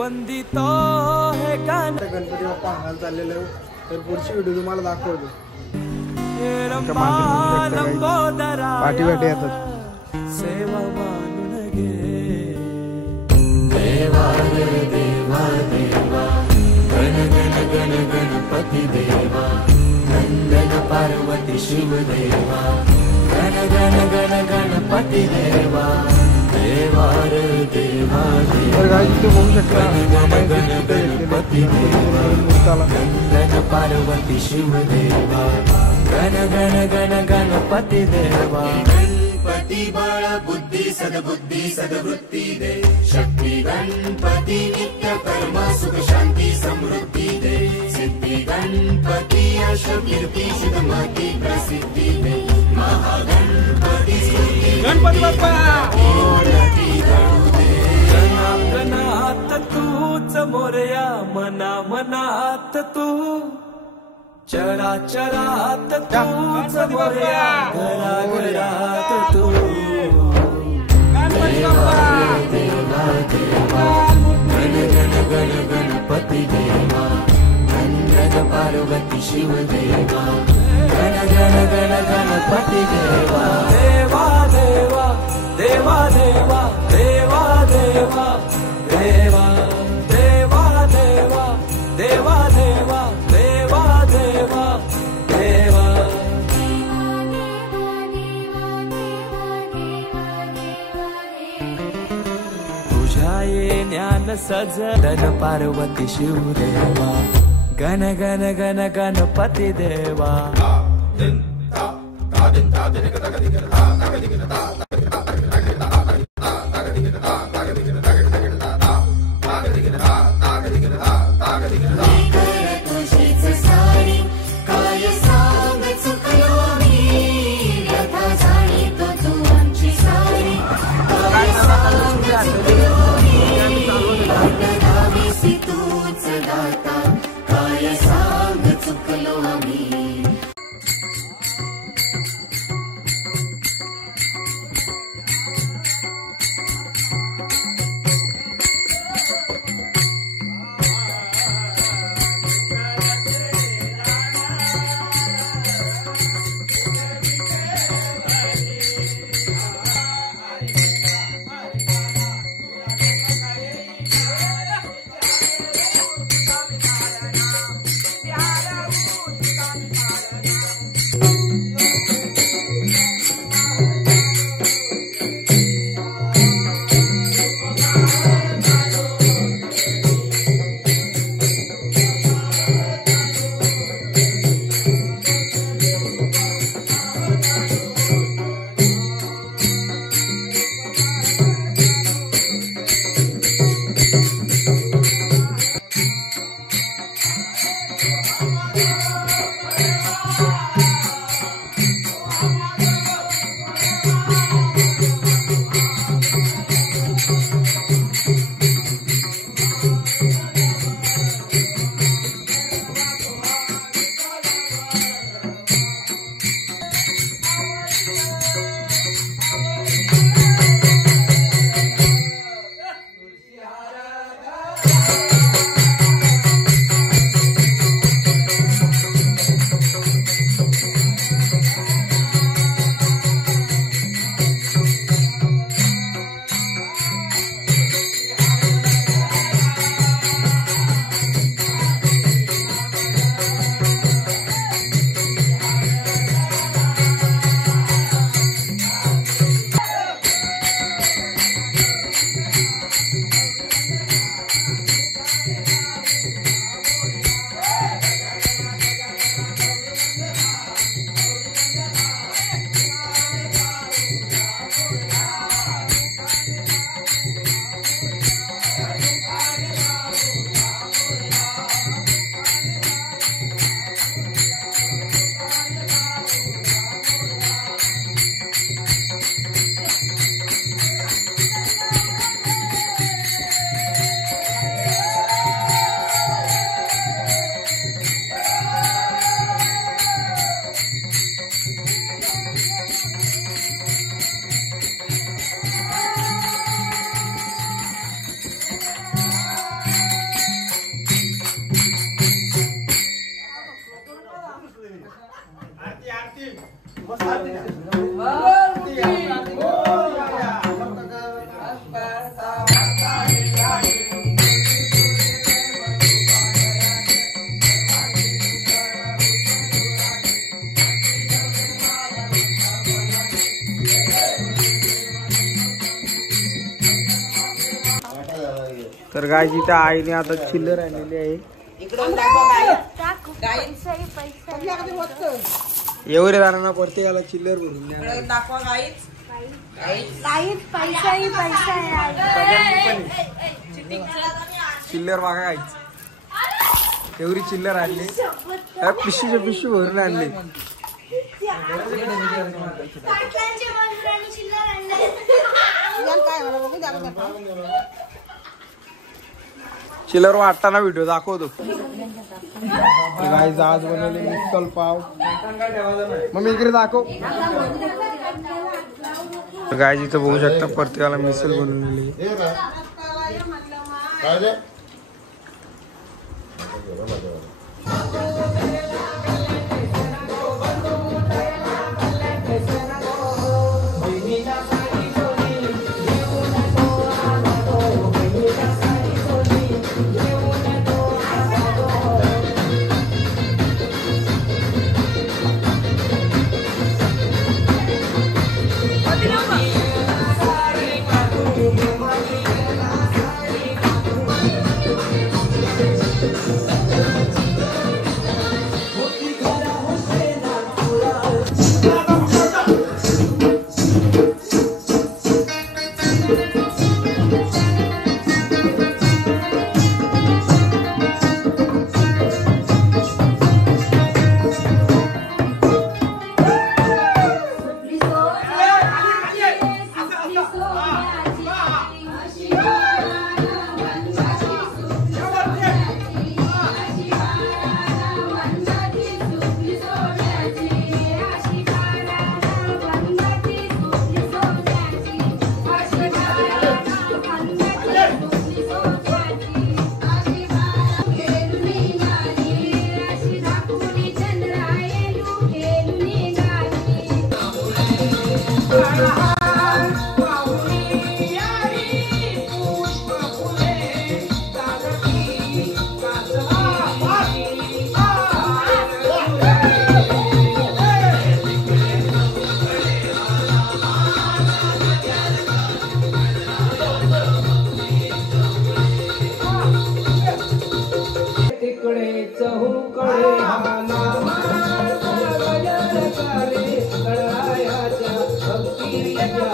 वंदितो है गाना गणपती बाप्पा अंगाला चाललेलं आहे. तर पुढची व्हिडिओ तुम्हाला दाखवतो. पाठी वाटी येतात. सेवा मानून घे देवा देवा देवा गण गण गण गणपती देवा नंदन पार्वती शिव देवा गण गण गण गणपती देवा देवा देवा तर गाईस तुम्ही बघू शकता गणपती देवा नंदन पार्वती शिव देवा गण गण गण गणपती देवा गणपती बळ बुद्धी सद्बुद्धी सद्वृत्ती दे शक्ती गणपती नित्य कर्म सुख शांती समृद्धी दे सिद्धी गणपती यश कीर्ती सिद्धमती प्रसिद्धी दे महागणपती गणपती बाप्पा गणात तूच मोरया मना मनात तू चरा चरात तूच मोरया घरा घरात तू गणपती बाप्पा देवा देवा गण गण गण गणपती देवा नंदन पार्वती शिव देवा गण गण गण गणपती देवा देवा देवा देवा देवा देवा देवा देवा देवा देवा देवा देवा देवा देवा देवा तुझ्या येण्यान सजलन पार्वती शिव देवा गण गण गण गणपती देवा तर गायची त्या आईने आता चिल्लर आणलेली आहे. एवढे जणांना प्रत्येकाला चिल्लर भरून चिल्लर मागा गायच एवढी चिल्लर आणली. पिशवीच्या पिशवी भरून आणली. चिल्लर वाटताना व्हिडिओ दाखवतो. गाईज आज बनवले मिसल पाव. मग मी इकडे दाखव. गायची तर बघू शकता प्रत्येकाला मिसल बनवलेली. भक्ती